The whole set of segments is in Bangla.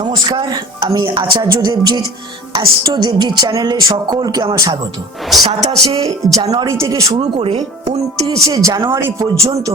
নমস্কার, আমি আচার্য দেবজিৎ। অ্যাস্ট্রো দেবজিৎ চ্যানেলে সকলকে আমার স্বাগত। 27শে জানুয়ারি থেকে শুরু করে 29শে জানুয়ারি পর্যন্ত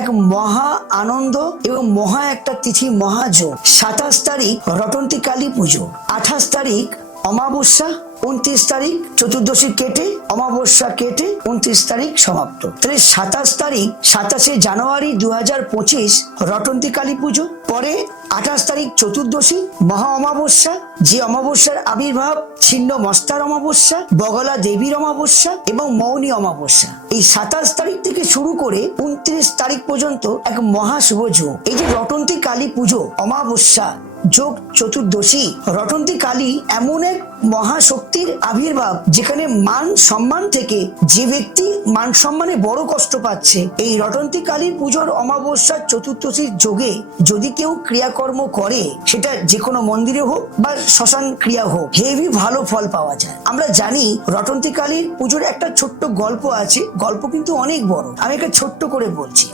এক মহা আনন্দ এবং মহা একটা তিথি মহাযোগ। 27 তারিখ রটন্তী কালী পুজো, 28 তারিখ অমাবস্যা, 29 তারিখ চতুর্দশী কেটে অমাবস্যা কেটে 29 তারিখ সমাপ্ত। তাহলে 27 তারিখ 27শে জানুয়ারি 2025 রটন্তী কালী পুজো, পরে 28 তারিখ চতুর্দশী মহা অমাবস্যা, যে অমাবস্যার আবির্ভাব ছিন্ন মস্তার অমাবস্যা, বগলা দেবীর অমাবস্যা এবং মৌনী অমাবস্যা। এই 27 তারিখ থেকে শুরু করে 29 তারিখ পর্যন্ত এক মহা শুভ যোগ। এই যে রটন্তী কালী পুজো, অমাবস্যা যোগ চতুর্দশী, রটন্তী কালী এমন এক মহাশক্তির আবির্ভাব যেখানে মান সম্মান থেকে যে ব্যক্তি মান সম্মানে বড় কষ্ট পাচ্ছে, এই রটন্তী কালীর পুজোর অমাবস্যা চতুর্দশীর যোগে যদি কেউ ক্রিয়াকর্ম করে, সেটা যে কোনো মন্দিরে হোক বা শ্মশান ক্রিয়া হোক, হেভি ভালো ফল পাওয়া যায়। আমরা জানি রটন্তী কালীর পুজোর একটা ছোট্ট গল্প আছে, গল্প কিন্তু অনেক বড়, আমি একটা ছোট্ট করে বলছি।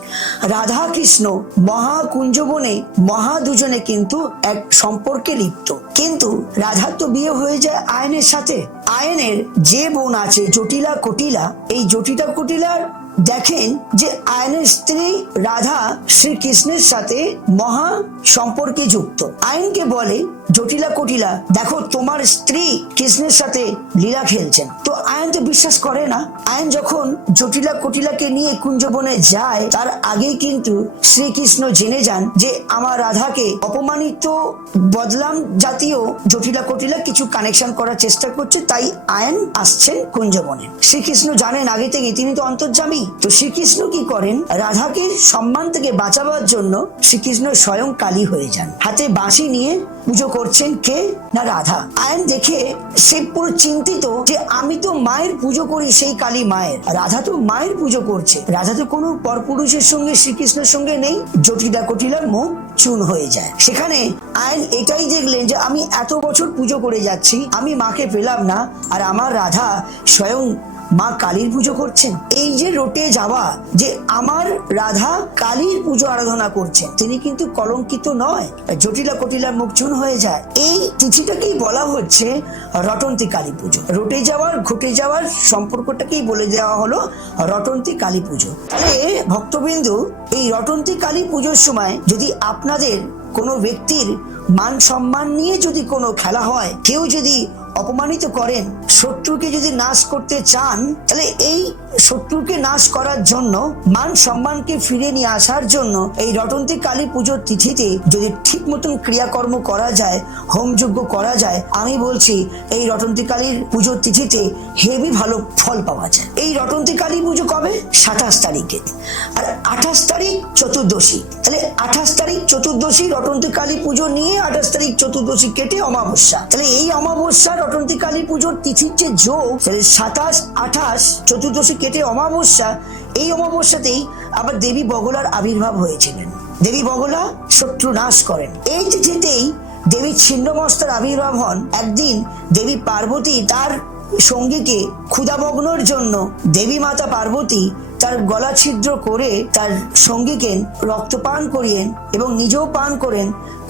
রাধা কৃষ্ণ মহাকুঞ্জবনে মহা দুজনে কিন্তু এক সম্পর্কে লিপ্ত, কিন্তু রাধার তো বিয়ে হয়ে যায় আয়নের সাথে। আয়নের যে বোন আছে জটিলা কটিলা, এই জটিলা কটিলার দেখেন যে আয়নের স্ত্রী রাধা শ্রীকৃষ্ণের সাথে মহা সম্পর্কে যুক্ত। আয়নকে বলে জটিলা কটিলা, দেখো তোমার স্ত্রী কৃষ্ণের সাথে লীলা খেলছেন। তো আয়ন তো বিশ্বাস করে না। আয়ন যখন জটিলা কটিলাকে নিয়ে কুঞ্জবনে যায়, তার আগেই কিন্তু শ্রীকৃষ্ণ জেনে যান যে আমার রাধাকে অপমানিত বদলাম জাতীয় জটিলা কটিলা কিছু কানেকশন করার চেষ্টা করছে, তাই আয়ন আসছেন কুঞ্জবনে। শ্রীকৃষ্ণ জানেন আগে থেকে, তিনি তো অন্তর্যামী। তো শ্রীকৃষ্ণ কি করেন, রাধাকে সম্মান থেকে বাঁচাবার জন্য শ্রীকৃষ্ণ স্বয়ং কালী হয়ে যান, হাতে বাঁশি নিয়ে পুজো করছেন। কে না রাধা। আয়ন দেখে সে পুরো চিন্তিত যে আমি তো মায়ের পুজো করি, সেই কালী মায়ের, রাধা তো মায়ের পুজো করছে, রাধা তো কোনো পরপুরুষের সঙ্গে শ্রীকৃষ্ণের সঙ্গে নেই। জটিলা কটিলার মুখ চুন হয়ে যায়। সেখানে আয়ন এটাই দেখলেন যে আমি এত বছর পুজো করে যাচ্ছি, আমি মাকে পেলাম না, আর আমার রাধা স্বয়ং মা কালীর পুজো করছেন। এই যে রটে যাওয়া যে আমার রাধা কালীর পুজো আরাধনা করছেন, তিনি কিন্তু কলঙ্কিত নয়। জটিলা কটিলার মুখ চুন হয়ে যায়। এই তিথিটাকেই বলা হচ্ছে রটন্তী কালী পুজো। রটে যাওয়ার ঘটে যাওয়ার সম্পর্কটাকেই বলে দেওয়া হলো রটন্তী কালী পুজো। তাহলে ভক্তবিন্দু, এই রটন্তী কালী পুজোর সময় যদি আপনাদের কোনো ব্যক্তির মান সম্মান নিয়ে যদি কোনো খেলা হয়, কেউ যদি অপমানিত করেন, শত্রুকে যদি নাশ করতে চান, তাহলে এই শত্রুকে নাশ করার জন্য, মান সম্মানকে ফিরে নিয়ে আসার জন্য এই রটন্তী কালী পুজোর তিথিতে যদি ঠিক মতন ক্রিয়াকর্ম করা যায়, হোমযজ্ঞ করা যায়, আমি বলছি এই রটন্তী কালীর পুজোর তিথিতে হেভি ভালো ফল পাওয়া যায়। এই রটন্তী কালী পুজো কবে? 27 তারিখে। আর 28 তারিখ চতুর্দশী। তাহলে 28 তারিখ চতুর্দশী রটন্তী কালী পুজো নিয়ে 28 তারিখ চতুর্দশী কেটে অমাবস্যা। তাহলে এই অমাবস্যা রটন্তী কালী পুজোর তিথির যে যোগ, তাহলে 27, 28 চতুর্দশী কেটে অমাবস্যা, এই অমাবস্যাতেই আবার দেবী বগলার আবির্ভাব হয়েছিলেন। দেবী বগলা শত্রু নাশ করেন। এই তিথিতেই দেবী ছিন্নমস্তার আবির্ভাব হন। একদিন দেবী পার্বতী তার সঙ্গীকে ক্ষুধামগ্নর জন্য দেবী মাতা পার্বতী তার গলা ছিদ্র করে তার সঙ্গীকে রক্তপান করিয়েন এবং নিজেও পান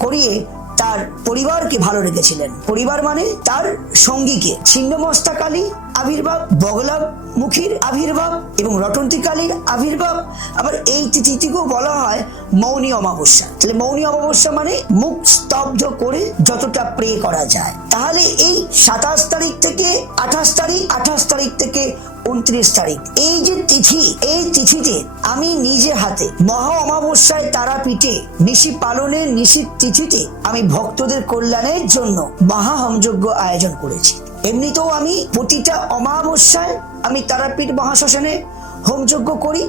করিয়ে তার পরিবারকে ভালো রেখেছিলেন। পরিবার মানে তার সঙ্গীকে। ছিন্নমস্তা কালী আবির্ভাব, বগলা মুখীর আবির্ভাব এবং রটন্তী কালীর আবির্ভাব। আবার এই তিথিটিকেও বলা হয় মৌনী অমাবস্যা। তাহলে মৌনী অমাবস্যা মানে মুখ স্তব্ধ করে যতটা প্রে করা যায়। তাহলে এই 27 তারিখ থেকে 28 তারিখ, 28 তারিখ থেকে 29 তারিখ, এই যে তিথি, এই তিথিতে আমি নিজে হাতে মহা অমাবস্যায় তারাপীঠে নিশি পালনের নিশি তিথিতে আমি ভক্তদের কল্যাণের জন্য মহা হোমযজ্ঞ আয়োজন করেছি। এমনিতেও আমি প্রতিটা অমাবস্যায় আমি তারাপীঠ মহাশ্মশানে হোমযজ্ঞ করি,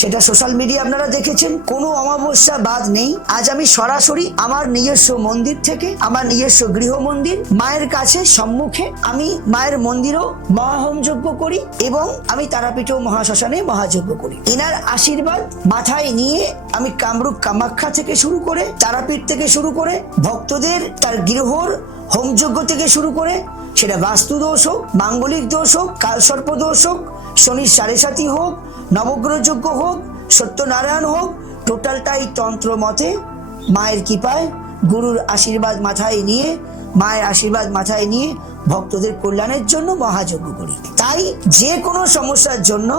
সেটা সোশ্যাল মিডিয়া আপনারা দেখেছেন, কোনো অমাবস্যা বাদ নেই। আজ আমি সরাসরি আমার নিজস্ব মন্দির থেকে, আমার নিজস্ব গৃহ মন্দির মায়ের কাছে সম্মুখে আমি মায়ের মন্দিরও মহাহোমযজ্ঞ করি এবং আমি তারাপীঠেও মহাশ্মশানে মহাযজ্ঞ করি। এনার আশীর্বাদ মাথায় নিয়ে আমি কামরূপ কামাখ্যা থেকে শুরু করে, তারাপীঠ থেকে শুরু করে, ভক্তদের তার গৃহর হোমযজ্ঞ থেকে শুরু করে, সেটা বাস্তু দোষ হোক, মাঙ্গলিক দোষ হোক, কালসর্প দোষ হোক, শনির 7.5 হোক, নবগ্রহ যজ্ঞ হোক, সত্যনারায়ণ হোক, টোটালটাই তন্ত্র মতে মায়ের কৃপায় গুরুর আশীর্বাদ মাথায় নিয়ে, মায়ের আশীর্বাদ মাথায় নিয়ে ভক্তদের কল্যাণের জন্য মহাযজ্ঞ করি। তাই যে কোনো সমস্যার জন্য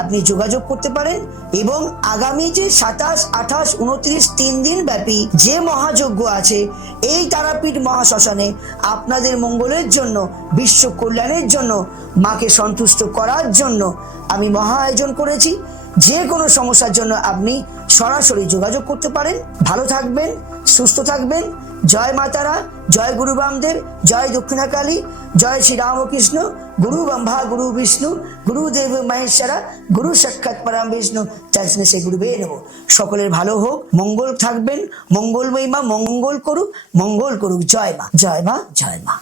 আপনি যোগাযোগ করতে পারেন এবং আগামী যে 27, 28, 29 3 দিন ব্যাপী যে মহাযজ্ঞ আছে এই তারাপীঠ মহাশ্মশানে আপনাদের মঙ্গলের জন্য, বিশ্ব কল্যাণের জন্য, মাকে সন্তুষ্ট করার জন্য আমি মহা আয়োজন করেছি। যে কোনো সমস্যার জন্য আপনি সরাসরি যোগাযোগ করতে পারেন। ভালো থাকবেন, সুস্থ থাকবেন। জয় মা তারা, জয় গুরু বামদেব, জয় দক্ষিণাকালী, জয় শ্রী রামকৃষ্ণ। গুরু ব্রহ্মা গুরু বিষ্ণু গুরুদেব মহেশ্বরা গুরু সাক্ষাৎ পরম বিষ্ণু তস্মৈ শ্রী গুরুবে নমঃ। সকলের ভালো হোক, মঙ্গল থাকবেন, মঙ্গলময়ী মা মঙ্গল করুক, মঙ্গল করুক। জয় মা, জয় মা, জয় মা।